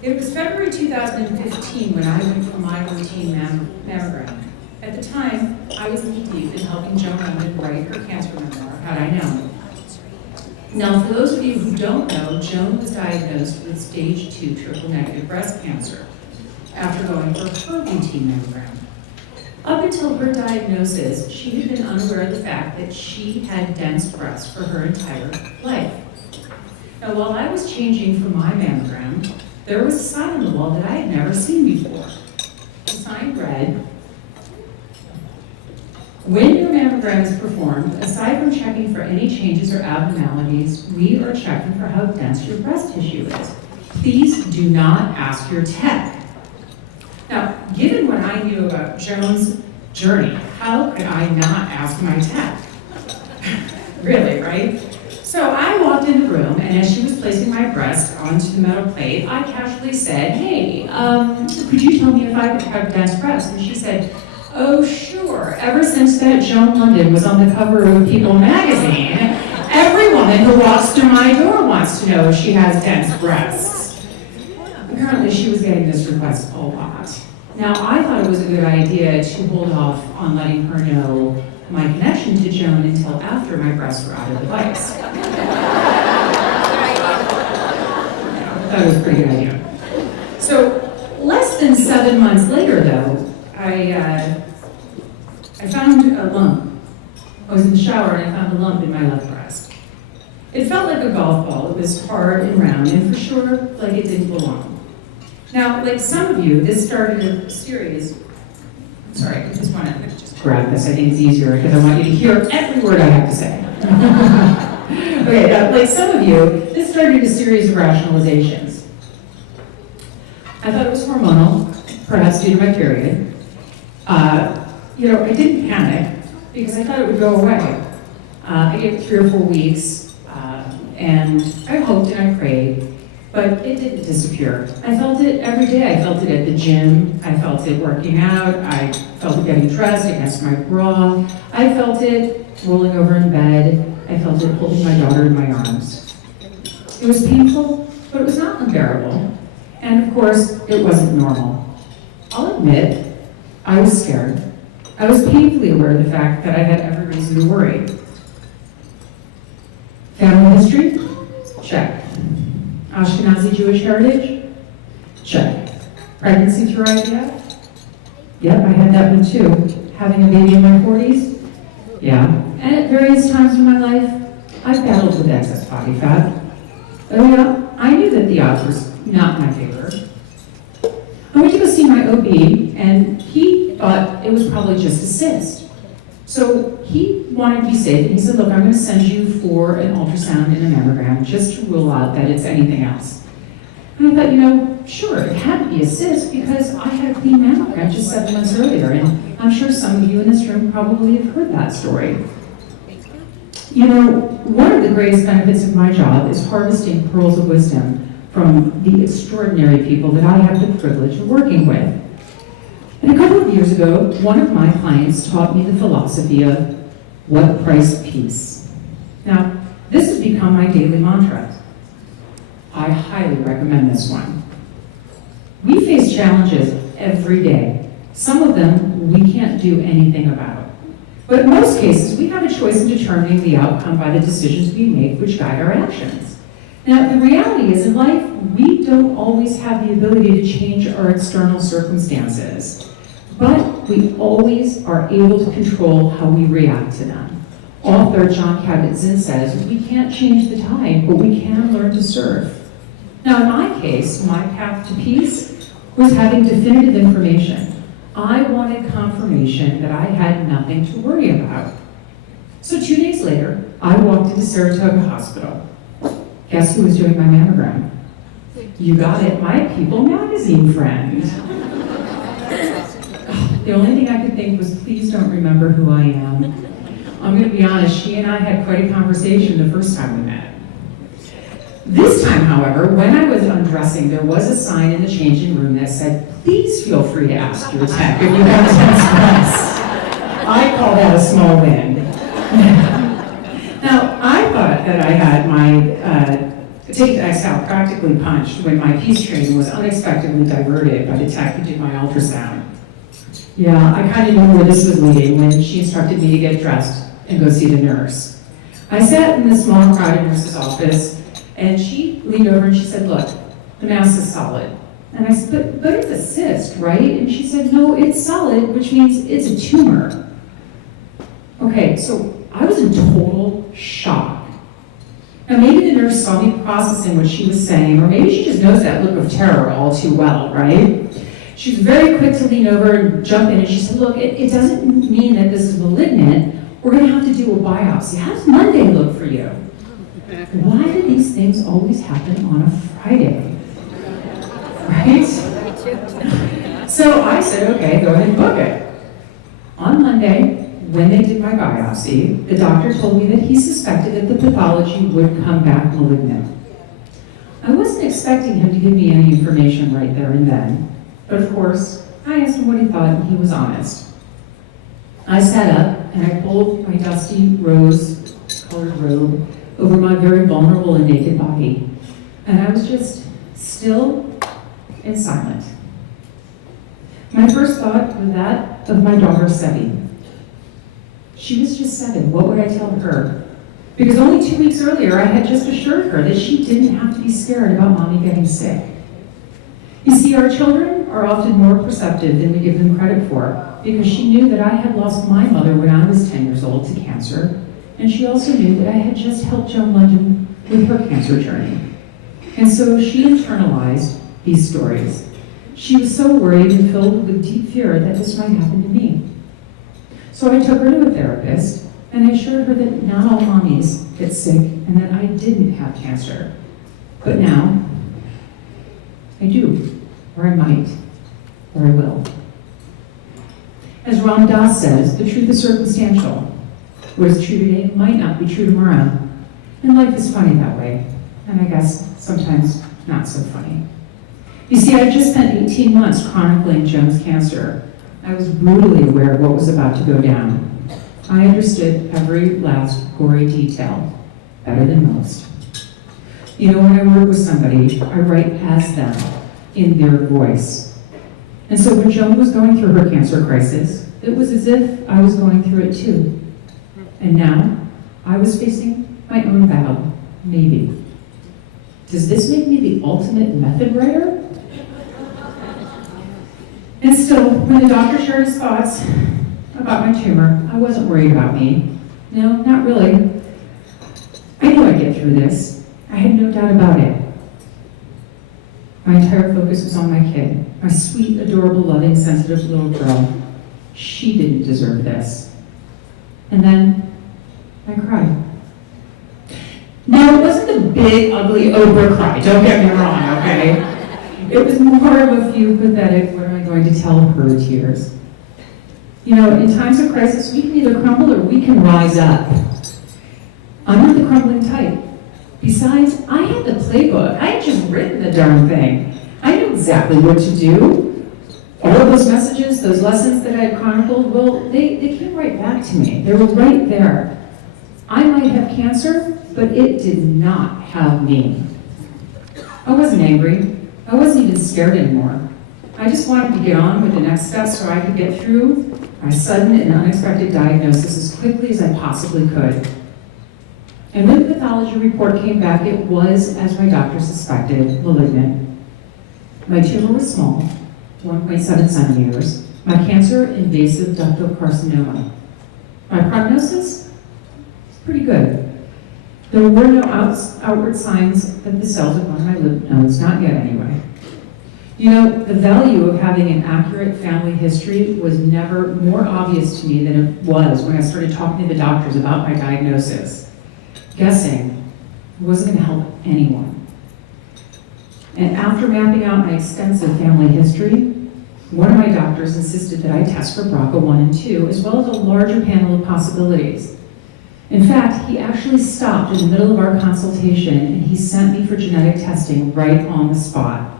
It was February 2015 when I went for my routine mammogram. At the time, I was knee-deep in helping Joan London write her cancer memoir, Had I Known. Now, for those of you who don't know, Joan was diagnosed with stage 2 triple-negative breast cancer after going for her routine mammogram. Up until her diagnosis, she had been unaware of the fact that she had dense breasts for her entire life. Now, while I was changing for my mammogram, there was a sign on the wall that I had never seen before. The sign read, "When your mammogram is performed, aside from checking for any changes or abnormalities, we are checking for how dense your breast tissue is. Please do not ask your tech." Now, given what I knew about Joan's journey, how could I not ask my tech? Really, right? So I walked in the room, and as she was placing my breast onto the metal plate, I casually said, "Hey, could you tell me if I could have dense breasts?" And she said, "Oh, sure. Ever since that Joan London was on the cover of People magazine, every woman who walks through my door wants to know if she has dense breasts." Apparently, she was getting this request a lot. Now, I thought it was a good idea to hold off on letting her know my connection to Joan until after my breasts were out of the vise. That was a pretty good idea. So, less than 7 months later, though, I found a lump. I was in the shower and I found a lump in my left breast. It felt like a golf ball. It was hard and round, and for sure, like it didn't belong. Now, like some of you, this started a series. Sorry, I just want to grab this. I think it's easier because I want you to hear every word I have to say. Okay, like some of you, this started a series of rationalizations. I thought it was hormonal, perhaps due to my period. I didn't panic because I thought it would go away. I gave it 3 or 4 weeks, and I hoped and I prayed, but it didn't disappear. I felt it every day. I felt it at the gym. I felt it working out. I felt it getting dressed against my bra. I felt it rolling over in bed. I felt it holding my daughter in my arms. It was painful, but it was not unbearable. And of course, it wasn't normal. I'll admit, I was scared. I was painfully aware of the fact that I had every reason to worry. Family history? Check. Ashkenazi Jewish heritage? Check. Pregnancy through IVF? Yep, I had that one too. Having a baby in my 40s? Yeah. And at various times in my life, I've battled with excess body fat. Oh yeah, I knew that the odds were not in my favor. I went to go see my OB, and he thought it was probably just a cyst. So he wanted to be safe, and he said, "Look, I'm going to send you for an ultrasound and a mammogram just to rule out that it's anything else." And I thought, sure, it had to be a cyst because I had a clean mammogram just 7 months earlier, and I'm sure some of you in this room probably have heard that story. One of the greatest benefits of my job is harvesting pearls of wisdom from the extraordinary people that I have the privilege of working with. And a couple of years ago, one of my clients taught me the philosophy of what price peace. Now, this has become my daily mantra. I highly recommend this one. We face challenges every day. Some of them we can't do anything about. But in most cases, we have a choice in determining the outcome by the decisions we make, which guide our actions. Now, the reality is, in life, we don't always have the ability to change our external circumstances, but we always are able to control how we react to them. Author John Kabat-Zinn says, "We can't change the tide, but we can learn to surf." Now, in my case, my path to peace was having definitive information. I wanted confirmation that I had nothing to worry about. So 2 days later, I walked into Saratoga Hospital. Guess who was doing my mammogram? You got it, my People magazine friend. The only thing I could think was, please don't remember who I am. I'm going to be honest, she and I had quite a conversation the first time we met. This time, however, when I was undressing, there was a sign in the changing room that said, "Please feel free to ask your tech if you have tense breasts." I call that a small win. Now, I thought that I had my ticket I saw practically punched when my peace train was unexpectedly diverted by the tech who did my ultrasound. Yeah, I kind of knew where this was leading when she instructed me to get dressed and go see the nurse. I sat in the small, crowded nurse's office, and she leaned over and she said, look, the mass is solid. And I said, but it's a cyst, right? And she said, no, it's solid, which means it's a tumor. Okay, so I was in total shock. Now maybe the nurse saw me processing what she was saying, or maybe she just knows that look of terror all too well, right? She was very quick to lean over and jump in, and she said, look, it doesn't mean that this is malignant. We're gonna have to do a biopsy. How does Monday look for you? Why do these things always happen on a Friday? Right? So I said, okay, go ahead and book it. On Monday, when they did my biopsy, the doctor told me that he suspected that the pathology would come back malignant. I wasn't expecting him to give me any information right there and then, but of course, I asked him what he thought and he was honest. I sat up and I pulled my dusty rose-colored robe over my very vulnerable and naked body, and I was just still and silent. My first thought was that of my daughter, Sebi. She was just 7. What would I tell her? Because only 2 weeks earlier, I had just assured her that she didn't have to be scared about mommy getting sick. You see, our children are often more perceptive than we give them credit for, because she knew that I had lost my mother when I was 10 years old to cancer, and she also knew that I had just helped Joan London with her cancer journey. And so she internalized these stories. She was so worried and filled with deep fear that this might happen to me. So I took her to a therapist, and I assured her that not all mommies get sick and that I didn't have cancer. But now, I do, or I might, or I will. As Ram Dass says, the truth is circumstantial. What is true today might not be true tomorrow. And life is funny that way, and I guess sometimes not so funny. You see, I just spent 18 months chronicling Joan's cancer. I was brutally aware of what was about to go down. I understood every last gory detail better than most. You know, when I work with somebody, I write as them in their voice. And so when Joan was going through her cancer crisis, it was as if I was going through it too. And now, I was facing my own battle, maybe. Does this make me the ultimate method writer? And still, when the doctor shared his thoughts about my tumor, I wasn't worried about me. No, not really. I knew I'd get through this. I had no doubt about it. My entire focus was on my kid, my sweet, adorable, loving, sensitive little girl. She didn't deserve this. And then, I cried. Now, it wasn't a big, ugly Oprah cry, don't get me wrong, okay? It was more of a few pathetic, what am I going to tell her tears. You know, in times of crisis, we can either crumble or we can rise up. I'm not the crumbling type. Besides, I had the playbook. I had just written the darn thing. I knew exactly what to do. All of those messages, those lessons that I had chronicled, well, they came right back to me. They were right there. I might have cancer, but it did not have me. I wasn't angry. I wasn't even scared anymore. I just wanted to get on with the next step so I could get through my sudden and unexpected diagnosis as quickly as I possibly could. And when the pathology report came back, it was, as my doctor suspected, malignant. My tumor was small, 1.7 centimeters. My cancer, invasive ductal carcinoma. My prognosis? It's pretty good. There were no outward signs that the cells had gone to my lymph nodes, not yet anyway. You know, the value of having an accurate family history was never more obvious to me than it was when I started talking to the doctors about my diagnosis. Guessing wasn't going to help anyone. And after mapping out my extensive family history, one of my doctors insisted that I test for BRCA1 and 2, as well as a larger panel of possibilities. In fact, he actually stopped in the middle of our consultation and he sent me for genetic testing right on the spot.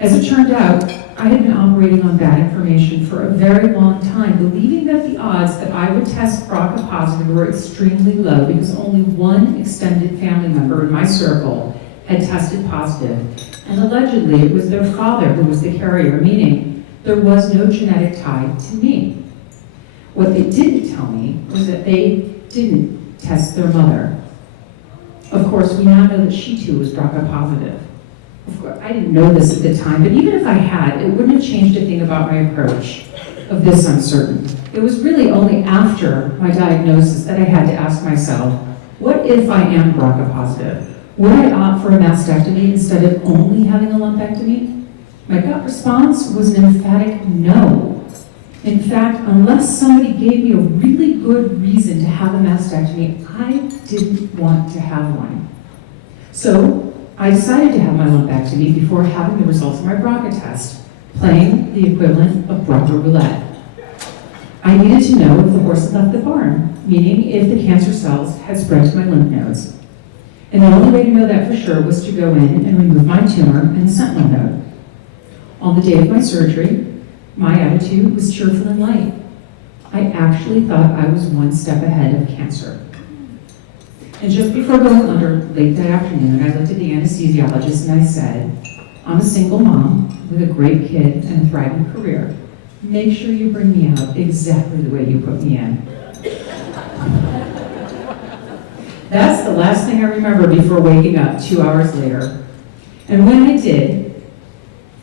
As it turned out, I had been operating on bad information for a very long time, believing that the odds that I would test BRCA positive were extremely low because only one extended family member in my circle had tested positive, and allegedly it was their father who was the carrier, meaning there was no genetic tie to me. What they didn't tell me was that they didn't test their mother. Of course, we now know that she too was BRCA positive. Of course, I didn't know this at the time, but even if I had, it wouldn't have changed a thing about my approach of this uncertain. It was really only after my diagnosis that I had to ask myself, what if I am BRCA positive? Would I opt for a mastectomy instead of only having a lumpectomy? My gut response was an emphatic no. In fact, unless somebody gave me a really good reason to have a mastectomy, I didn't want to have one. So I decided to have my lumpectomy before having the results of my BRCA test, playing the equivalent of BRCA roulette. I needed to know if the horse had left the barn, meaning if the cancer cells had spread to my lymph nodes. And the only way to know that for sure was to go in and remove my tumor and the sentinel node. On the day of my surgery, my attitude was cheerful and light. I actually thought I was one step ahead of cancer. And just before going under late that afternoon, I looked at the anesthesiologist and I said, I'm a single mom with a great kid and a thriving career. Make sure you bring me out exactly the way you put me in. That's the last thing I remember before waking up 2 hours later. And when I did,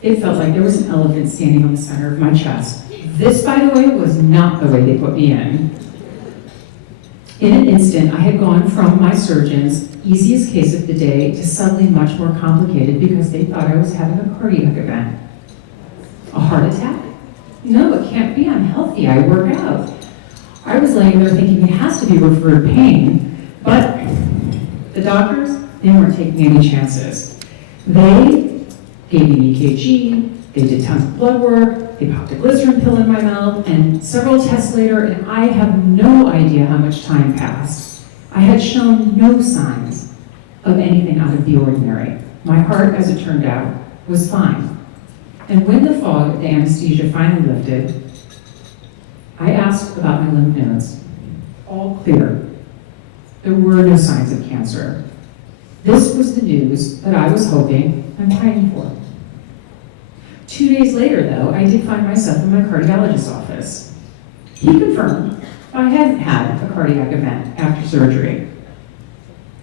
it felt like there was an elephant standing on the center of my chest. This, by the way, was not the way they put me in. In an instant, I had gone from my surgeon's easiest case of the day to suddenly much more complicated because they thought I was having a cardiac event. A heart attack? No, it can't be. I'm healthy. I work out. I was laying there thinking it has to be referred pain, but the doctors, they weren't taking any chances. They gave me an EKG, they did tons of blood work, they popped a glycerin pill in my mouth, and several tests later, and I have no idea how much time passed. I had shown no signs of anything out of the ordinary. My heart, as it turned out, was fine. And when the fog of the anesthesia finally lifted, I asked about my lymph nodes. All clear. There were no signs of cancer. This was the news that I was hoping and praying for. 2 days later, though, I did find myself in my cardiologist's office. He confirmed I hadn't had a cardiac event after surgery.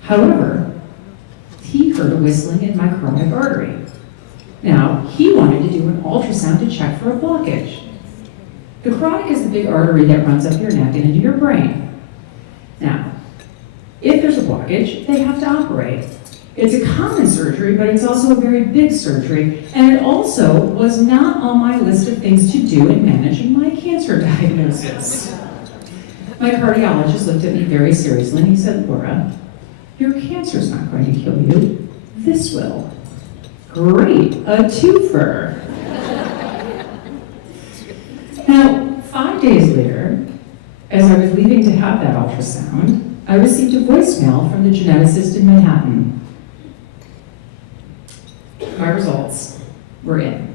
However, he heard a whistling in my carotid artery. Now, he wanted to do an ultrasound to check for a blockage. The carotid is the big artery that runs up your neck and into your brain. Now, if there's a blockage, they have to operate. It's a common surgery, but it's also a very big surgery, and it also was not on my list of things to do in managing my cancer diagnosis. My cardiologist looked at me very seriously and he said, Laura, your cancer's not going to kill you. This will. Great, a twofer. Now, 5 days later, as I was leaving to have that ultrasound, I received a voicemail from the geneticist in Manhattan. My results were in.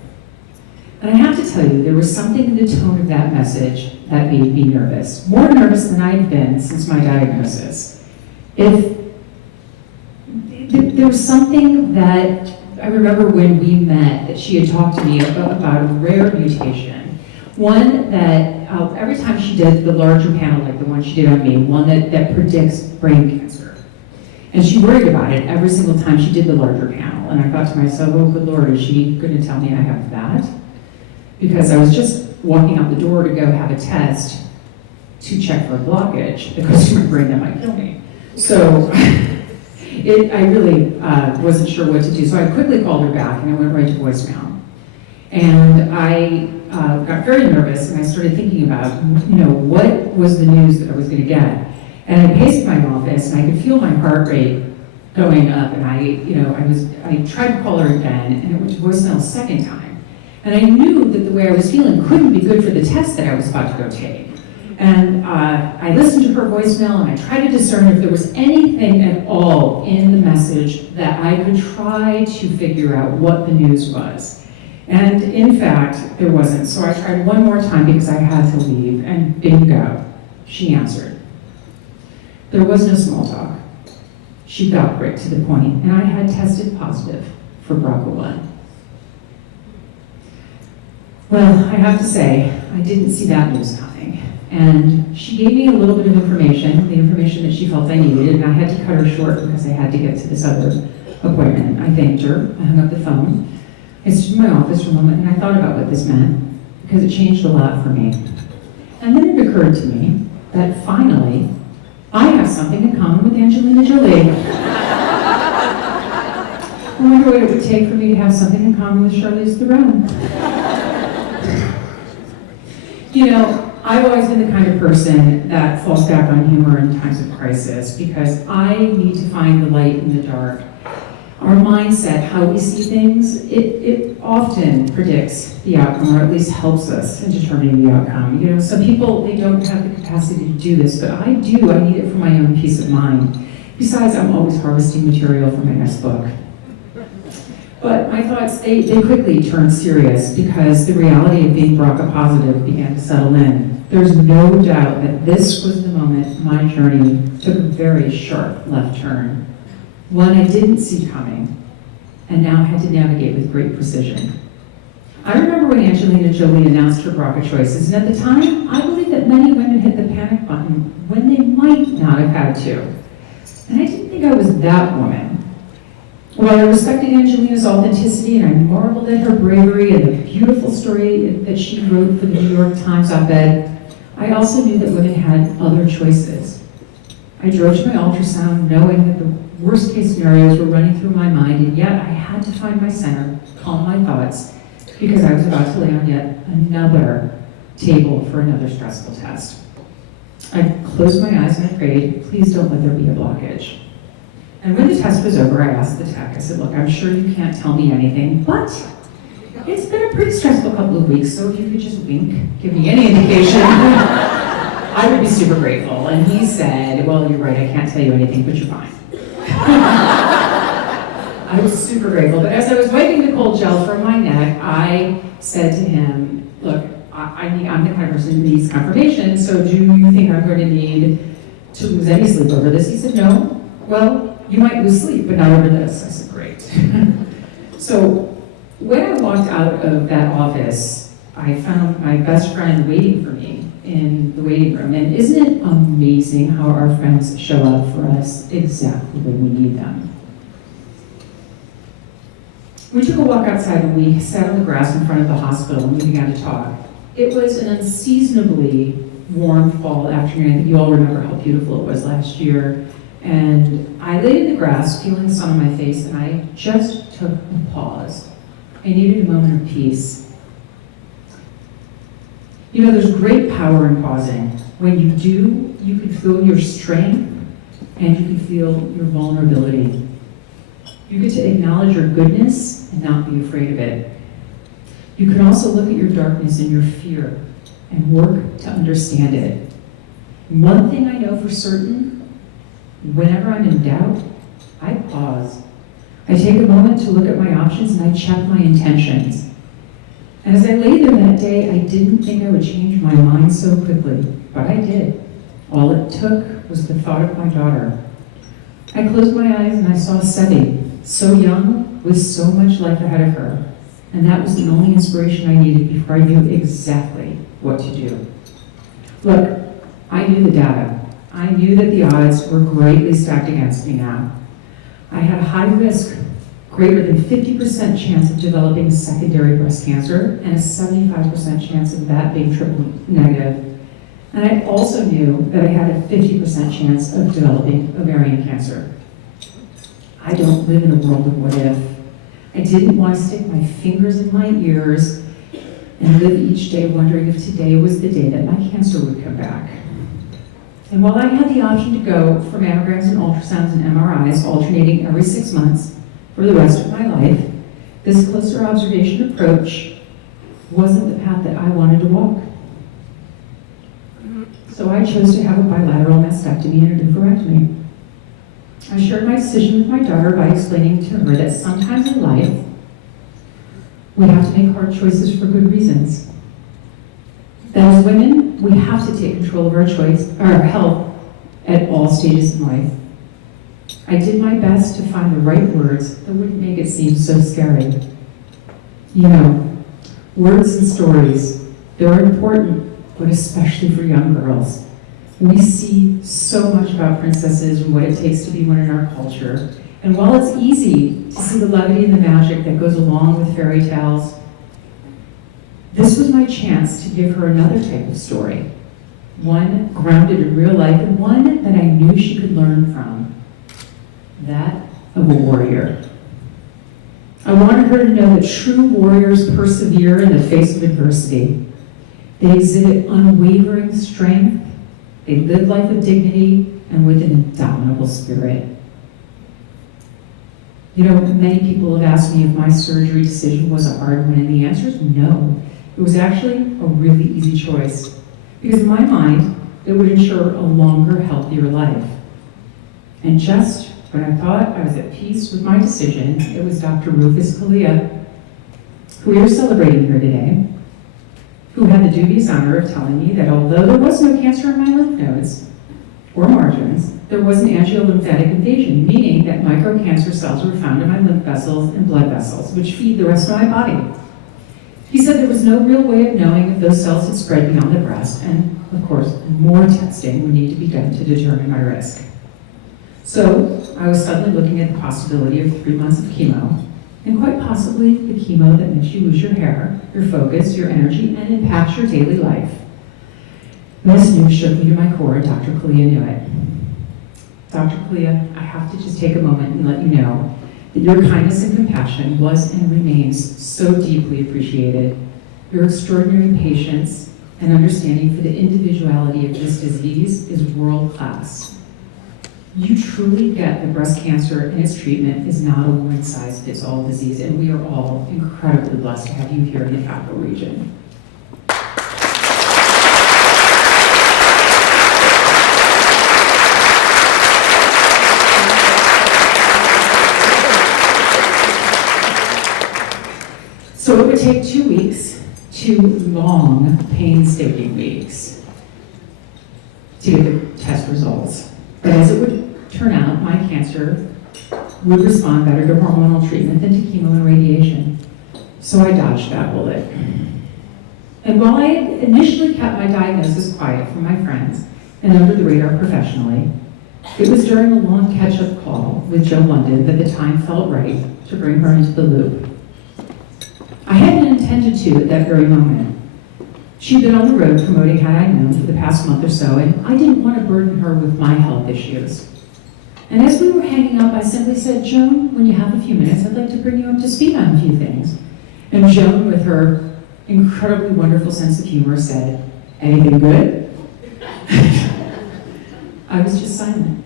And I have to tell you, there was something in the tone of that message that made me nervous, more nervous than I'd been since my diagnosis. There was something that I remember when we met that she had talked to me about a rare mutation, one that every time she did the larger panel, like the one she did on me, one that predicts brain cancer. And she worried about it every single time she did the larger panel. And I thought to myself, oh, good Lord, is she going to tell me I have that? Because I was just walking out the door to go have a test to check for a blockage that goes to my brain that might kill me. So I really wasn't sure what to do. So I quickly called her back and I went right to voicemail. And I got very nervous and I started thinking about, what was the news that I was going to get? And I paced my office and I could feel my heart rate going up, and I tried to call her again, and it went to voicemail a second time. And I knew that the way I was feeling couldn't be good for the test that I was about to go take. And I listened to her voicemail and I tried to discern if there was anything at all in the message that I could try to figure out what the news was. And in fact, there wasn't. So I tried one more time because I had to leave, and bingo, she answered. There was no small talk. She got right to the point, and I had tested positive for BRCA1. Well, I have to say, I didn't see that news coming. And she gave me a little bit of information, the information that she felt I needed, and I had to cut her short because I had to get to this other appointment. I thanked her, I hung up the phone, I stood in my office for a moment, and I thought about what this meant, because it changed a lot for me. And then it occurred to me that finally, I have something in common with Angelina Jolie. I wonder what it would take for me to have something in common with Charlize Theron. You know, I've always been the kind of person that falls back on humor in times of crisis because I need to find the light in the dark. Our mindset, how we see things, it often predicts the outcome, or at least helps us in determining the outcome. You know, some people, they don't have the capacity to do this, but I do. I need it for my own peace of mind. Besides, I'm always harvesting material for my next book. But my thoughts, they quickly turned serious because the reality of being BRCA positive began to settle in. There's no doubt that this was the moment my journey took a very sharp left turn. One I didn't see coming, and now had to navigate with great precision. I remember when Angelina Jolie announced her BRCA choices, and at the time, I believe that many women hit the panic button when they might not have had to. And I didn't think I was that woman. While I respected Angelina's authenticity and I marveled at her bravery and the beautiful story that she wrote for the New York Times op-ed, I also knew that women had other choices. I drove to my ultrasound knowing that the worst case scenarios were running through my mind, and yet I had to find my center, calm my thoughts, because I was about to lay on yet another table for another stressful test. I closed my eyes and I prayed, please don't let there be a blockage. And when the test was over, I asked the tech, I said, look, I'm sure you can't tell me anything, but it's been a pretty stressful couple of weeks, so if you could just wink, give me any indication, I would be super grateful. And he said, well, you're right, I can't tell you anything, but you're fine. I was super grateful, but as I was wiping the cold gel from my neck, I said to him, look, I'm the kind of person who needs confirmation, so do you think I'm going to need to lose any sleep over this? He said, no. Well, you might lose sleep, but not over this. I said, great. So when I walked out of that office, I found my best friend waiting for me in the waiting room. And isn't it amazing how our friends show up for us exactly when we need them? We took a walk outside and we sat on the grass in front of the hospital and we began to talk. It was an unseasonably warm fall afternoon. I think you all remember how beautiful it was last year. And I laid in the grass, feeling the sun on my face, and I just took a pause. I needed a moment of peace. You know, there's great power in pausing. When you do, you can feel your strength and you can feel your vulnerability. You get to acknowledge your goodness and not be afraid of it. You can also look at your darkness and your fear and work to understand it. One thing I know for certain, whenever I'm in doubt, I pause. I take a moment to look at my options and I check my intentions. And as I lay there that day, I didn't think I would change my mind so quickly, but I did. All it took was the thought of my daughter. I closed my eyes and I saw Sebi, so young, with so much life ahead of her. And that was the only inspiration I needed before I knew exactly what to do. Look, I knew the data. I knew that the odds were greatly stacked against me now. I had a high risk, greater than 50% chance of developing secondary breast cancer and a 75% chance of that being triple negative. And I also knew that I had a 50% chance of developing ovarian cancer. I don't live in a world of what if. I didn't want to stick my fingers in my ears and live each day wondering if today was the day that my cancer would come back. And while I had the option to go for mammograms and ultrasounds and MRIs alternating every 6 months for the rest of my life, this closer observation approach wasn't the path that I wanted to walk. So I chose to have a bilateral mastectomy and a oophorectomy. I shared my decision with my daughter by explaining to her that sometimes in life, we have to make hard choices for good reasons. That as women, we have to take control of our health at all stages in life. I did my best to find the right words that wouldn't make it seem so scary. You know, words and stories, they're important, but especially for young girls. We see so much about princesses and what it takes to be one in our culture. And while it's easy to see the levity and the magic that goes along with fairy tales, this was my chance to give her another type of story. One grounded in real life and one that I knew she could learn from. That of a warrior. I wanted her to know that true warriors persevere in the face of adversity. They exhibit unwavering strength. They live life with dignity and with an indomitable spirit. You know, many people have asked me if my surgery decision was a hard one, and the answer is no. It was actually a really easy choice. Because in my mind, it would ensure a longer, healthier life. And just when I thought I was at peace with my decision, it was Dr. Rufus Kalia, who we are celebrating here today, who had the dubious honor of telling me that although there was no cancer in my lymph nodes or margins, there was an angiolymphatic invasion, meaning that microcancer cells were found in my lymph vessels and blood vessels, which feed the rest of my body. He said there was no real way of knowing if those cells had spread beyond the breast, and of course, more testing would need to be done to determine my risk. So I was suddenly looking at the possibility of 3 months of chemo, and quite possibly the chemo that makes you lose your hair, your focus, your energy, and impacts your daily life. This news shook me to my core, and Dr. Kalia knew it. Dr. Kalia, I have to just take a moment and let you know that your kindness and compassion was and remains so deeply appreciated. Your extraordinary patience and understanding for the individuality of this disease is world-class. You truly get that breast cancer and its treatment is not a one-size-fits-all disease, and we are all incredibly blessed to have you here in the capital region. So it would take 2 weeks, 2 long, painstaking weeks, to get the test results. But as it would turn out, my cancer would respond better to hormonal treatment than to chemo and radiation. So I dodged that bullet. And while I had initially kept my diagnosis quiet from my friends and under the radar professionally, it was during a long catch-up call with Joe London that the time felt right to bring her into the loop. I hadn't intended to at that very moment. She'd been on the road promoting Had I Known for the past month or so, and I didn't want to burden her with my health issues. And as we were hanging up, I simply said, Joan, when you have a few minutes, I'd like to bring you up to speed on a few things. And Joan, with her incredibly wonderful sense of humor, said, anything good? I was just silent.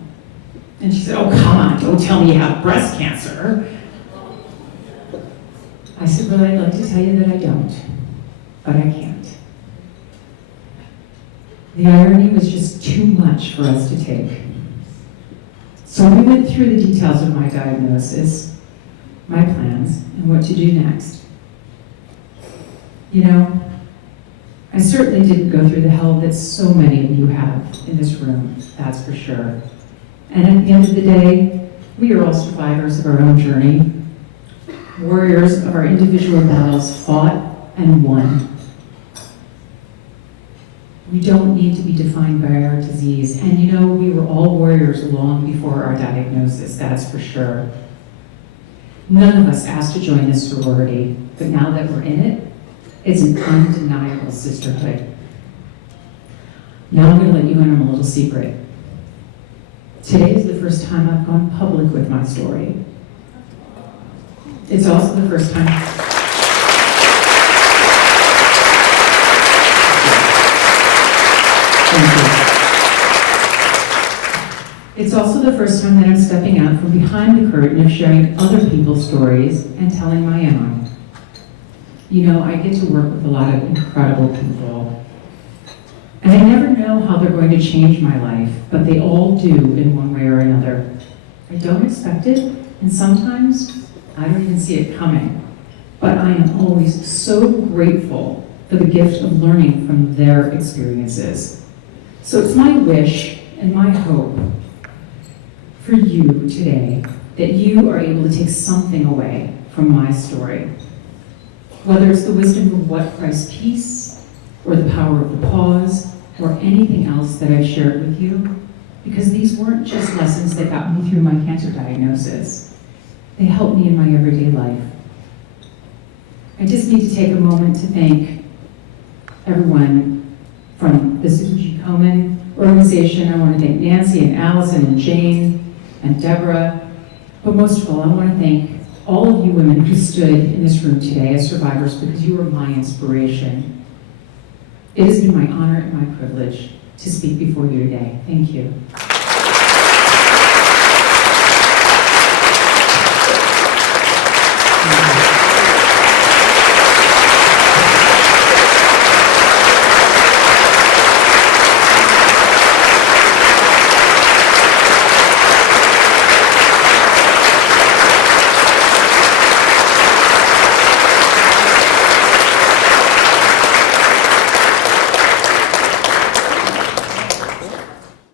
And she said, oh, come on, don't tell me you have breast cancer. I said, well, I'd like to tell you that I don't, but I can't. The irony was just too much for us to take. So we went through the details of my diagnosis, my plans, and what to do next. You know, I certainly didn't go through the hell that so many of you have in this room, that's for sure. And at the end of the day, we are all survivors of our own journey, warriors of our individual battles fought and won. We don't need to be defined by our disease. And you know, we were all warriors long before our diagnosis, that's for sure. None of us asked to join this sorority, but now that we're in it, it's an undeniable sisterhood. Now I'm going to let you in on a little secret. Today is the first time I've gone public with my story. It's also the first time... It's also the first time that I'm stepping out from behind the curtain of sharing other people's stories and telling my own. You know, I get to work with a lot of incredible people. And I never know how they're going to change my life, but they all do in one way or another. I don't expect it, and sometimes I don't even see it coming. But I am always so grateful for the gift of learning from their experiences. So it's my wish and my hope for you today that you are able to take something away from my story. Whether it's the wisdom of what Christ peace, or the power of the pause, or anything else that I've shared with you, because these weren't just lessons that got me through my cancer diagnosis. They helped me in my everyday life. I just need to take a moment to thank everyone from the Susan G Komen organization. I want to thank Nancy and Allison and Jane and Deborah. But most of all, I want to thank all of you women who stood in this room today as survivors, because you are my inspiration. It has been my honor and my privilege to speak before you today. Thank you.